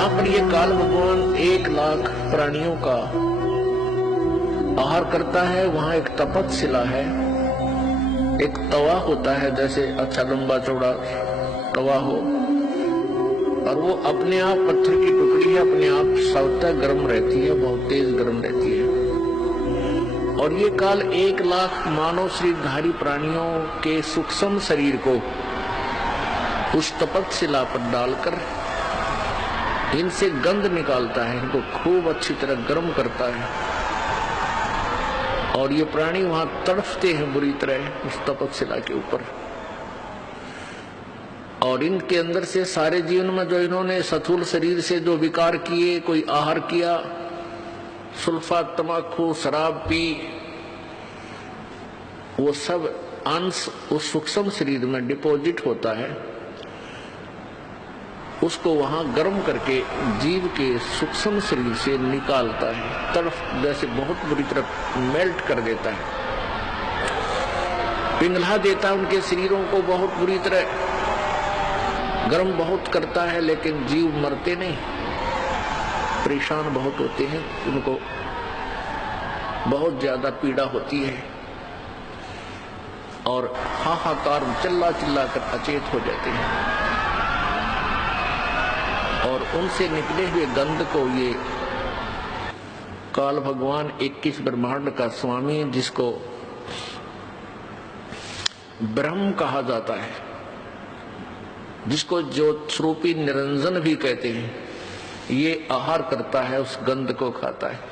जहां पर ये काल भगवान 1 लाख प्राणियों का आहार करता है, वहां एक तपतशिला है, एक तवा होता है, जैसे अच्छा लंबा चौड़ा तवा हो, और वो अपने आप पत्थर की टुकड़ी है, अपने आप स्वतः गर्म रहती है, बहुत तेज गर्म रहती है। और ये काल 1 लाख मानव शरीरधारी प्राणियों के सूक्ष्म शरीर को उस तपतशिला पर डालकर इनसे गंध निकालता है, इनको खूब अच्छी तरह गर्म करता है, और ये प्राणी वहां तड़फते हैं बुरी तरह उस तपतशिला के ऊपर। और इनके अंदर से सारे जीवन में जो इन्होंने स्थूल शरीर से जो विकार किए, कोई आहार किया, सुल्फा, तमाकू, शराब पी, वो सब अंश उस सूक्ष्म शरीर में डिपॉजिट होता है, उसको वहां गर्म करके जीव के सूक्ष्म शरीर से निकालता है, तड़फ जैसे बहुत बुरी तरह मेल्ट कर देता है, पिघला देता है उनके शरीरों को, बहुत बुरी तरह गर्म बहुत करता है। लेकिन जीव मरते नहीं, परेशान बहुत होते हैं, उनको बहुत ज्यादा पीड़ा होती है और हाहाकार चिल्ला चिल्ला कर अचेत हो जाते हैं। और उनसे निकले हुए गंध को ये काल भगवान 21 ब्रह्मांड का स्वामी, जिसको ब्रह्म कहा जाता है, जिसको ज्योत स्वरूपी निरंजन भी कहते हैं, ये आहार करता है, उस गंध को खाता है।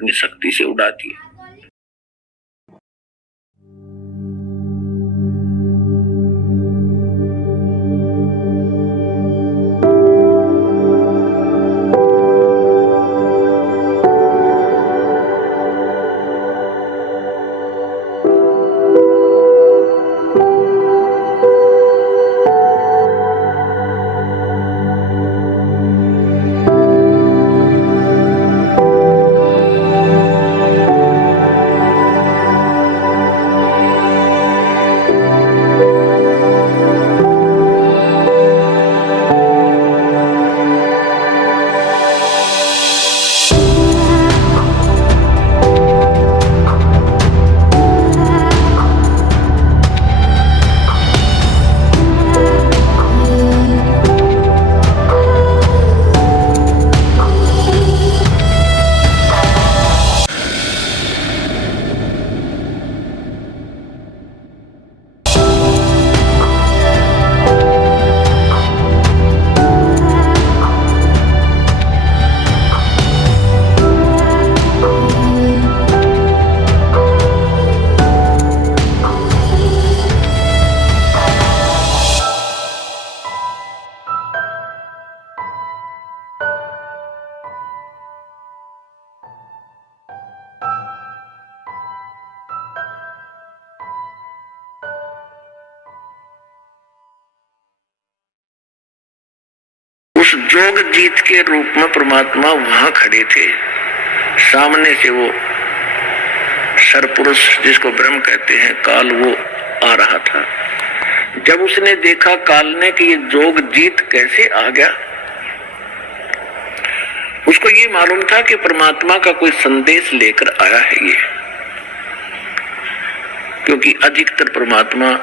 अपनी शक्ति से उड़ा दिए। उस जोग जीत के रूप में परमात्मा वहां खड़े थे। सामने से वो सरपुरुष जिसको ब्रह्म कहते हैं काल, वो आ रहा था। जब उसने देखा काल ने कि ये जोग जीत कैसे आ गया, उसको ये मालूम था कि परमात्मा का कोई संदेश लेकर आया है ये, क्योंकि अधिकतर परमात्मा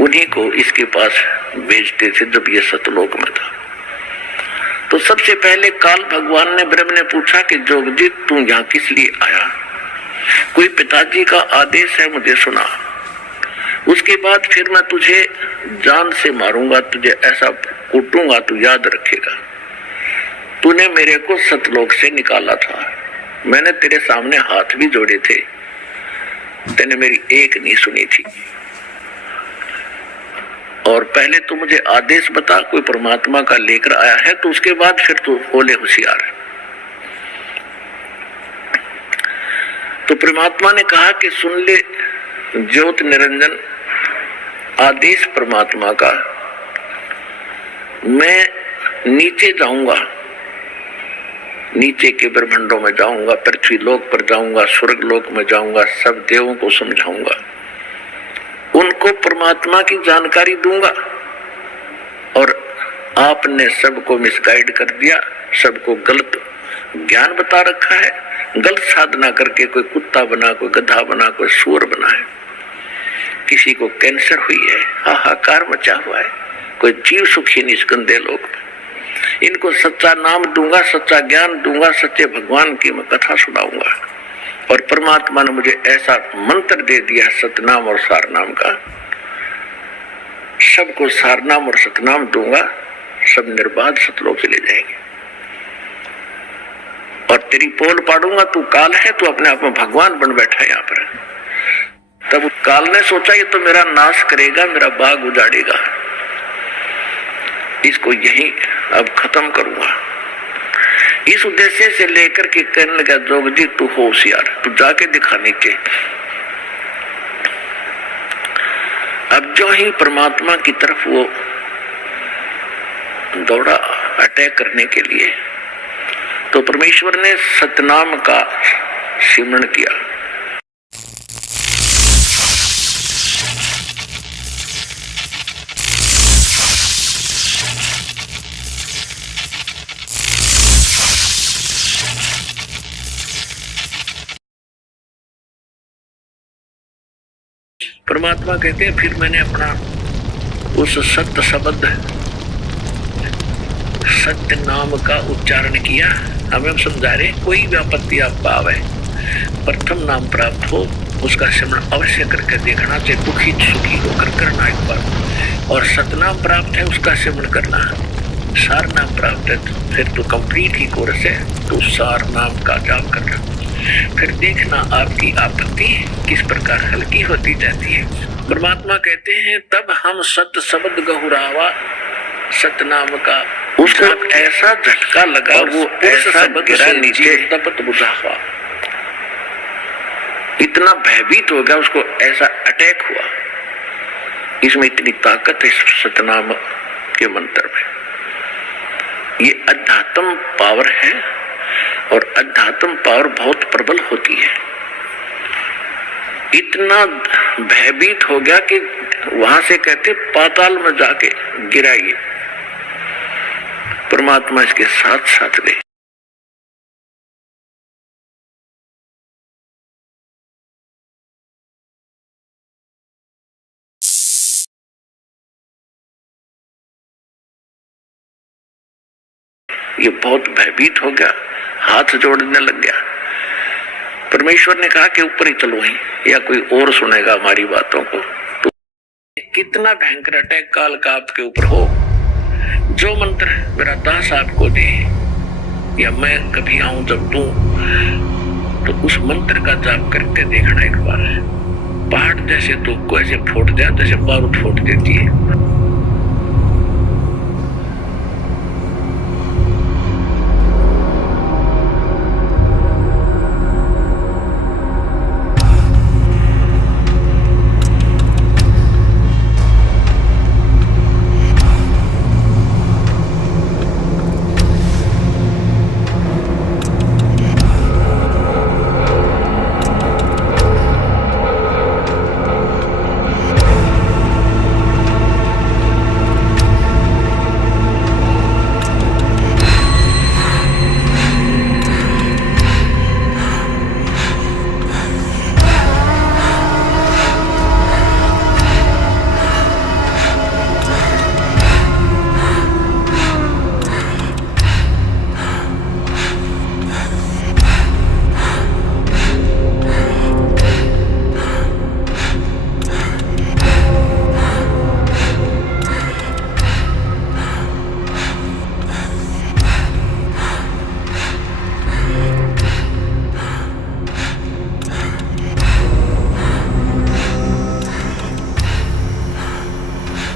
उन्हीं को इसके पास भेजते थे जब ये सतलोक में था। तो सबसे पहले काल भगवान ने ब्रह्म ने पूछा कि जोगजीत तू यहाँ किस लिए आया? कोई पिताजी का आदेश है मुझे सुना, उसके बाद फिर मैं तुझे जान से मारूंगा, तुझे ऐसा कूटूंगा तू याद रखेगा। तूने मेरे को सतलोक से निकाला था, मैंने तेरे सामने हाथ भी जोड़े थे, तेने मेरी एक नहीं सुनी थी। और पहले तो मुझे आदेश बता कोई परमात्मा का लेकर आया है, तो उसके बाद फिर तू बोले होशियार। तो परमात्मा ने कहा कि सुन ले ज्योत निरंजन, आदेश परमात्मा का, मैं नीचे जाऊंगा, नीचे के ब्रह्मांडों में जाऊंगा, पृथ्वी लोक पर जाऊंगा, स्वर्ग लोक में जाऊंगा, सब देवों को समझाऊंगा, उनको परमात्मा की जानकारी दूंगा। और आपने सबको मिसगाइड कर दिया, सबको गलत ज्ञान बता रखा है, गलत साधना करके कोई कुत्ता बना, कोई गधा बना, कोई सूअर बना है, किसी को कैंसर हुई है, हाहाकार मचा हुआ है, कोई जीव सुखी नहीं इस गंदे लोक में। इनको सच्चा नाम दूंगा, सच्चा ज्ञान दूंगा, सच्चे भगवान की मैं कथा सुनाऊंगा। और परमात्मा ने मुझे ऐसा मंत्र दे दिया सतनाम और सारनाम का, सबको सारनाम और सतनाम दूंगा, सब निर्बाध सतलोक चले जाएंगे। और तेरी पोल पाड़ूंगा, तू काल है, तू अपने आप में भगवान बन बैठा है यहाँ पर। तब काल ने सोचा ये तो मेरा नाश करेगा, मेरा बाग उजाड़ेगा, इसको यहीं अब खत्म करूंगा। इस उद्देश्य से लेकर के कहने लगा जोगजी तू होशियार, तू जाके दिखा नीचे। अब जो ही परमात्मा की तरफ वो दौड़ा अटैक करने के लिए, तो परमेश्वर ने सतनाम का सिमरण किया। परमात्मा कहते हैं फिर मैंने अपना उस सत्य शब्द सत्य नाम का उच्चारण किया। हमें समझा रहे कोई भी आपत्ति आपका आवे, प्रथम नाम प्राप्त हो उसका सिमरण अवश्य करके देखना, चाहे दुखी सुखी होकर करना एक बार, और सतनाम प्राप्त है उसका सिमरण करना। सार नाम प्राप्त है, फिर तो कंप्लीट ही कोर्स है, तो सार नाम का जाप करना। फिर देखना आपकी आपत्ति किस प्रकार हल्की होती जाती है। परमात्मा कहते हैं तब हम सत शब्द गहुरावा, सतनाम का उसको ऐसा झटका लगा, वो ऐसा गिरा नीचे, तपत बुझावा, इतना भयभीत हो गया, उसको ऐसा अटैक हुआ। इसमें इतनी ताकत है सतनाम के मंत्र में। ये अध्यात्म पावर है और अध्यात्म पावर बहुत प्रबल होती है। इतना भयभीत हो गया कि वहां से कहते पाताल में जाके गिराइए, परमात्मा इसके साथ साथ गए। ये बहुत भयभीत हो गया, हाथ जोड़ने लग गया। परमेश्वर ने कहा कि ऊपर ही चलो ही, या कोई और सुनेगा हमारी बातों को। तो कितना भयंकर अटैक काल का आपके ऊपर हो, जो मंत्र मेरा दास आपको दे या मैं कभी आऊं जब दूं, तो उस मंत्र का जाप करके देखना एक बार। पहाड़ जैसे तो को ऐसे फोड़ दिया जैसे बारूद फोड़ देती है।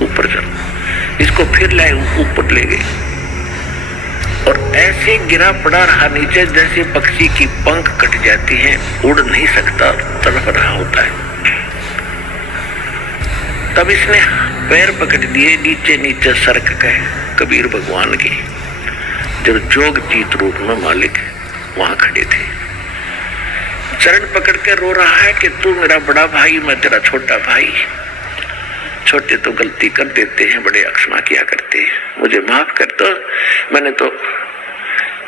ऊपर चलो, इसको फिर लाए ऊपर ले गए और ऐसे गिरा पड़ा रहा नीचे जैसे पक्षी की पंख कट जाती हैं, उड़ नहीं सकता, तड़प रहा होता है। तब इसने पैर पकड़ दिए, नीचे नीचे सरक गए कबीर भगवान के, जब जोग जीत रूप में मालिक वहां खड़े थे। चरण पकड़ के रो रहा है कि तू मेरा बड़ा भाई, मैं तेरा छोटा भाई। छोटे तो गलती कर देते हैं, बड़े अक्षमा किया करते हैं, मुझे माफ कर दो। मैंने तो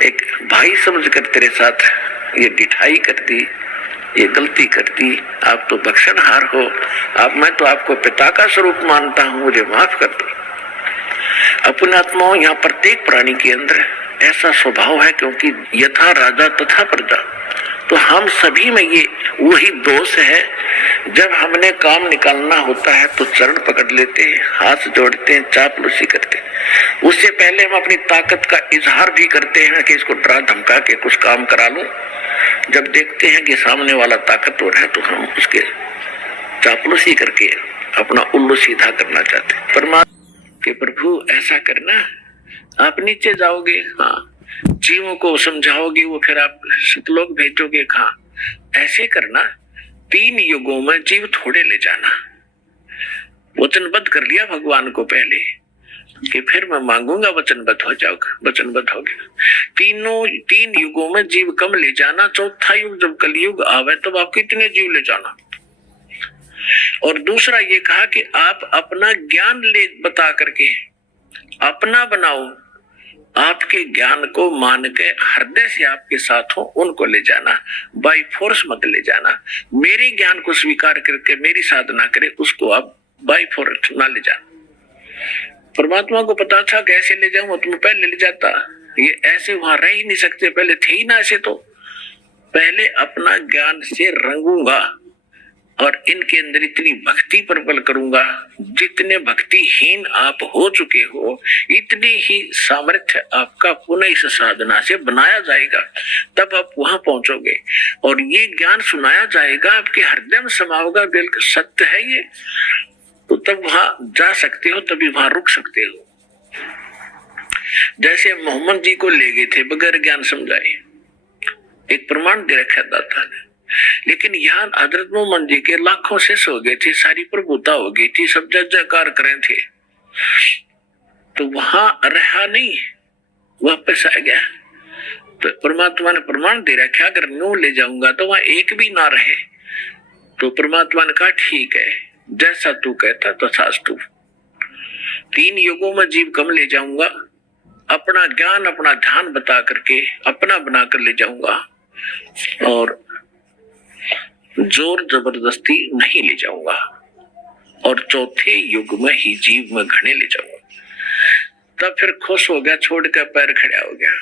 एक भाई समझकर तेरे साथ ये डिठाई कर दी, ये गलती कर दी। आप तो बख्शनहार हो, आप, मैं तो आपको पिता का स्वरूप मानता हूं, मुझे माफ कर दो। अपने आत्माओं, यहाँ प्रत्येक प्राणी के अंदर ऐसा स्वभाव है, क्योंकि यथा राजा तथा प्रजा, तो हम सभी में ये वही दोष है। जब हमने काम निकालना होता है तो चरण पकड़ लेते हैं, हाथ जोड़ते हैं, चापलूसी करते हैं। उससे पहले हम अपनी ताकत का इजहार भी करते हैं कि इसको डरा धमका के कुछ काम करा लूं। जब देखते हैं कि सामने वाला ताकतवर है तो हम उसके चापलूसी करके अपना उल्लू सीधा करना चाहते हैं। परमात्मा के प्रभु ऐसा करना, आप नीचे जाओगे, हाँ, जीवों को समझाओगे, वो फिर आप सतलोक भेजोगे, हाँ, ऐसे करना। 3 युगों में जीव थोड़े ले जाना, वचनबद्ध कर लिया भगवान को पहले कि फिर मैं मांगूंगा, वचनबद्ध हो जाओगे, वचनबद्ध हो गया। 3 युगों में जीव कम ले जाना, चौथा युग जब कलयुग आवे तब आप कितने जीव ले जाना। और दूसरा ये कहा कि आप अपना ज्ञान ले बता करके अपना बनाओ, आपके ज्ञान को मान के हृदय से आपके साथ हो, उनको ले जाना, बाई फोर्स मत ले जाना। मेरे ज्ञान को स्वीकार करके मेरी साधना करे, उसको आप बाई फोर्स ना ले जाना। परमात्मा को पता था कैसे ले जाऊं, तुम पहले ले जाता। ये ऐसे वहां रह ही नहीं सकते, पहले थे ही ना ऐसे। तो पहले अपना ज्ञान से रंगूंगा, और इनके अंदर इतनी भक्ति प्रबल करूंगा, जितने भक्तिहीन आप हो चुके हो इतनी ही सामर्थ्य आपका पुनः इस साधना से बनाया जाएगा, तब आप वहां पहुंचोगे और ये ज्ञान सुनाया जाएगा, आपके हृदय में समाओगा, बिल्कुल सत्य है ये, तो तब वहां जा सकते हो, तभी वहां रुक सकते हो। जैसे मोहम्मद जी को ले गए थे बगैर ज्ञान समझाए, एक प्रमाण दे रखा दाता ने, लेकिन यहाँ हजरत मोहम्मद जी के लाखों से सो गए थे, सारी प्रभुता हो गई थी, सब जय जयकार करें थे, तो वहां रहा नहीं, वापस आ गया। तो परमात्मा ने प्रमाण दे रखा, अगर न्यू ले जाऊंगा तो वहां एक भी ना रहे। तो परमात्मा ने कहा ठीक है, जैसा तू कहता तथास्तु। 3 युगों में जीव कम ले जाऊंगा, अपना ज्ञान अपना ध्यान बता करके अपना बनाकर ले जाऊंगा, और जोर जबरदस्ती नहीं ले जाऊंगा, और 4थे युग में ही जीव में घने ले जाऊंगा। तब फिर खुश हो गया, छोड़ कर पैर खड़ा हो गया,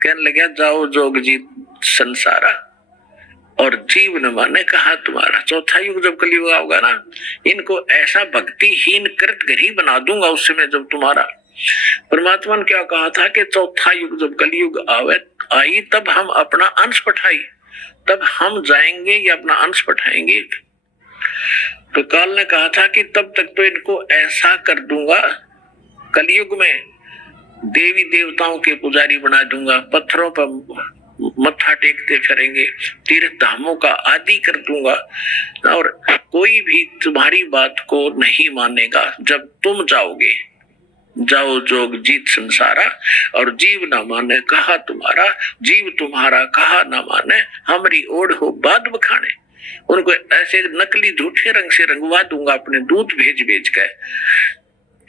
कहने लगा जाओ जोग जीत संसारा, और जीव न माने कहा तुम्हारा। 4था युग जब कलयुग आओगा ना, इनको ऐसा भक्तिहीन कृतघ्नी बना दूंगा उस समय जब तुम्हारा। परमात्मा ने क्या कहा था कि 4था युग जब कलयुग आई तब हम अपना अंश पठाई, तब हम जाएंगे या अपना अंश पठाएंगे। तो काल ने कहा था कि तब तक तो इनको ऐसा कर दूंगा, कलयुग में देवी देवताओं के पुजारी बना दूंगा, पत्थरों पर मत्था टेकते फिरेंगे, तीर्थ धामों का आदि कर दूंगा, और कोई भी तुम्हारी बात को नहीं मानेगा। जब तुम जाओगे, जाओ जोग जीत संसारा, और जीव ना माने कहा तुम्हारा, जीव तुम्हारा कहा ना माने, हमारी ओढ़ हो बाद बखाने। उनको ऐसे नकली झूठे रंग से रंगवा दूंगा अपने दूत भेज भेज कर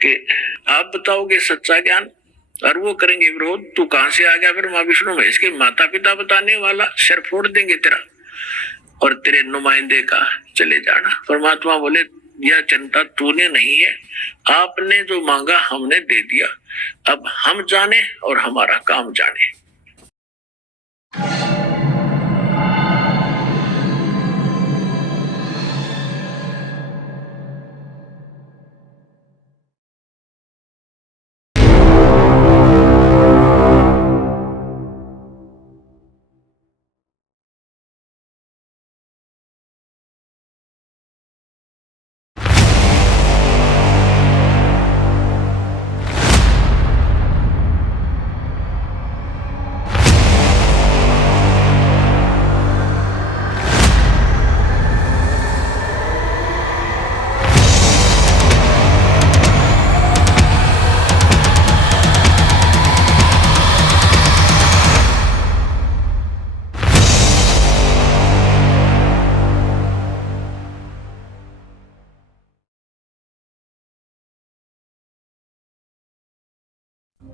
कि आप बताओगे सच्चा ज्ञान, और वो करेंगे विरोध। तू कहां से आ गया फिर मां विष्णु महेश के माता पिता बताने वाला, सिर फोड़ देंगे तेरा और तेरे नुमाइंदे का चले जाना। परमात्मा बोले यह चिंता तूने नहीं है, आपने जो मांगा हमने दे दिया, अब हम जाने और हमारा काम जाने।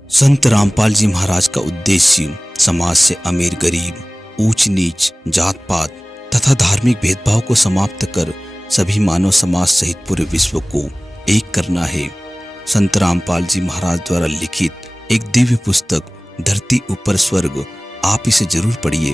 संत रामपाल जी महाराज का उद्देश्य समाज से अमीर गरीब, ऊंच नीच, जात पात तथा धार्मिक भेदभाव को समाप्त कर सभी मानव समाज सहित पूरे विश्व को एक करना है। संत रामपाल जी महाराज द्वारा लिखित एक दिव्य पुस्तक धरती ऊपर स्वर्ग, आप इसे जरूर पढ़िए।